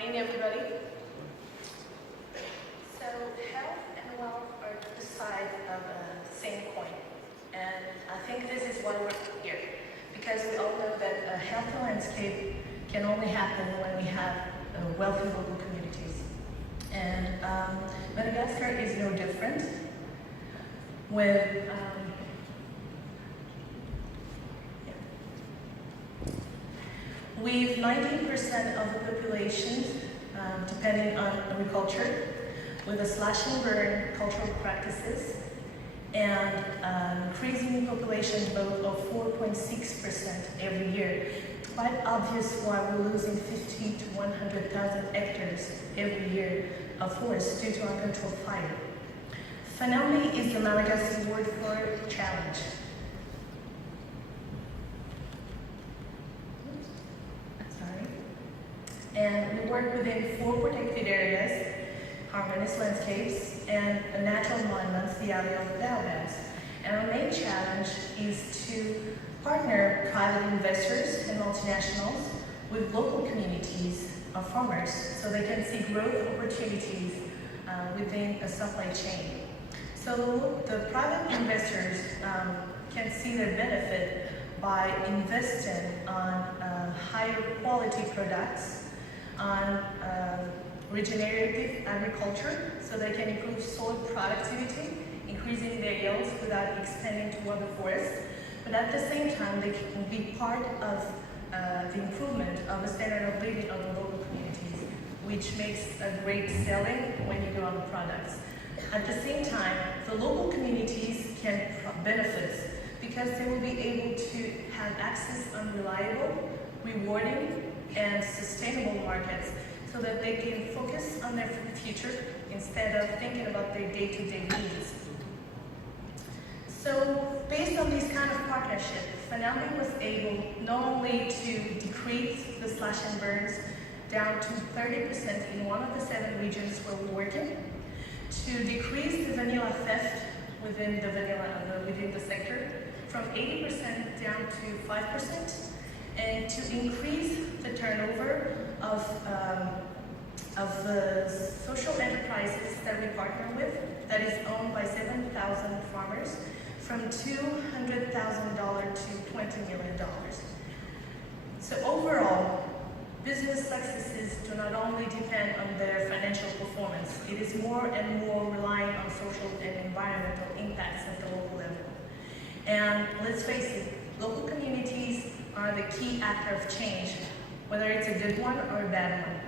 morning, everybody. So health and wealth are the side of the same coin. And I think this is why we're here. Because we all know that a healthy landscape can only happen when we have wealthy local communities. And Madagascar is no different. With with 19% of the population depending on agriculture, with a slash and burn cultural practices, and increasing population growth of 4.6% every year. It's quite obvious why we're losing 50 to 100,000 hectares every year of forest due to uncontrolled fire. Fanambi is the Malagasy word for challenge. And we work within 4 protected areas, harmonious landscapes, and natural monuments, the area of baobabs. And our main challenge is to partner private investors and multinationals with local communities of farmers so they can see growth opportunities within a supply chain. So the private investors can see their benefit by investing on higher quality products, on regenerative agriculture, so they can improve soil productivity, increasing their yields without expanding to other forests. But at the same time, they can be part of the improvement of the standard of living of the local communities, which makes a great selling when you go on the products. At the same time, the local communities can benefit because they will be able to have access on reliable, rewarding, and sustainable markets so that they can focus on their future instead of thinking about their day-to-day needs. So based on this kind of partnership, Fanambi was able not only to decrease the slash and burns down to 30% in one of the 7 regions where we're working, to decrease the vanilla theft within the sector from 80% down to 5%, and to increase the turnover of social enterprises that we partner with, that is owned by 7,000 farmers, from $200,000 to $20 million. So overall, business successes do not only depend on their financial performance, it is more and more relying on social and environmental impacts at the local level. And let's face it, local communities are the key actor of change, whether it's a good one or a bad one.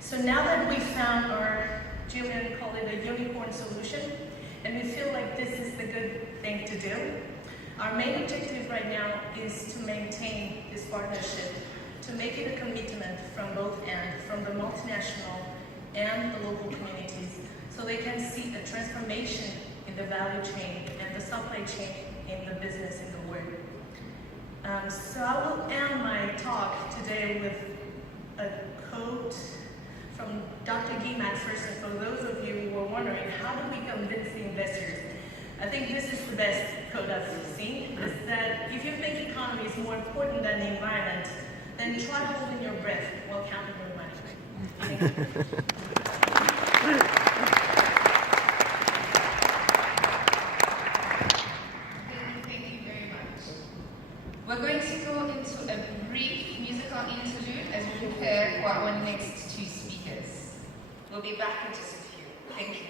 So now that we found our, Julian called it a unicorn solution, and we feel like this is the good thing to do, our main objective right now is to maintain this partnership, to make it a commitment from both ends, from the multinational and the local communities, so they can see a transformation in the value chain and the supply chain in the business in the world. So I will end my talk today with a quote from Dr. Guy McPherson. For those of you who are wondering, how do we convince the investors? I think this is the best quote I've seen, is that if you think economy is more important than the environment, then try holding your breath while counting your money. Thank you. We're going to go into a brief musical interlude as we prepare for our next 2 speakers. We'll be back in just a few. Thank you.